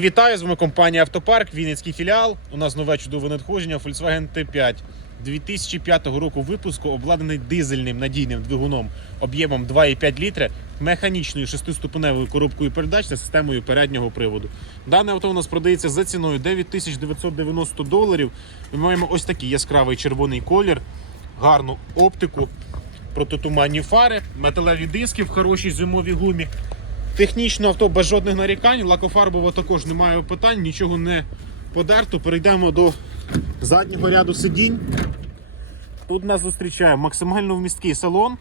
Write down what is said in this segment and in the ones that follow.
Вітаю, з вами компанія Автопарк, Вінницький філіал. У нас нове чудове надходження Volkswagen T5 2005 року випуску, обладнаний дизельним надійним двигуном об'ємом 2,5 літри, механічною шестиступеневою коробкою передач та системою переднього приводу. Дане авто у нас продається за ціною 9990 доларів. Ми маємо ось такий яскравий червоний колір, гарну оптику, протитуманні фари, металеві диски в хорошій зимовій гумі. Технічно авто без жодних нарікань, лакофарбово також немає питань, нічого не подерто. Перейдемо до заднього ряду сидінь. Тут нас зустрічає максимально вмісткий салон.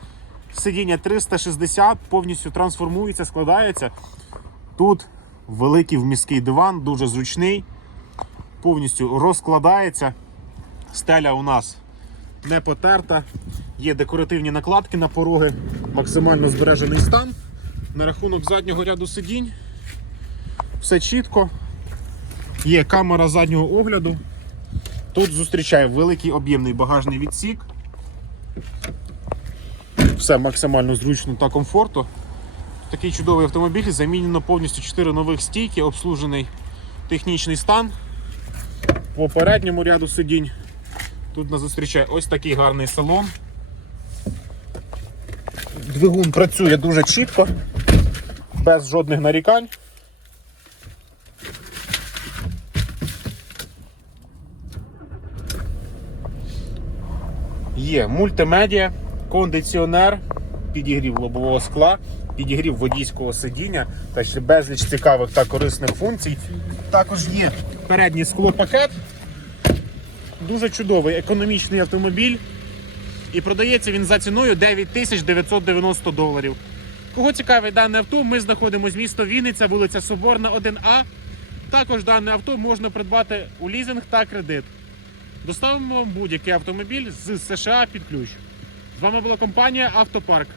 Сидіння 360, повністю трансформується, складається. Тут великий вмісткий диван, дуже зручний, повністю розкладається. Стеля у нас не потерта. Є декоративні накладки на пороги, максимально збережений стан. На рахунок заднього ряду сидінь. Все чітко. Є камера заднього огляду. Тут зустрічає великий об'ємний багажний відсік. Все максимально зручно та комфортно. Такий чудовий автомобіль. Замінено повністю 4 нових стійки, обслужений технічний стан. По передньому ряду сидінь. Тут нас зустрічає ось такий гарний салон. Двигун працює дуже чітко, без жодних нарікань. Є мультимедіа, кондиціонер, підігрів лобового скла, підігрів водійського сидіння та ще безліч цікавих та корисних функцій. Також є передній склопакет. Дуже чудовий економічний автомобіль. І продається він за ціною 9990 доларів. Кого цікавить дане авто, ми знаходимося в місто Вінниця, вулиця Соборна, 1А. Також дане авто можна придбати у лізинг та кредит. Доставимо будь-який автомобіль з США під ключ. З вами була компанія Автопарк.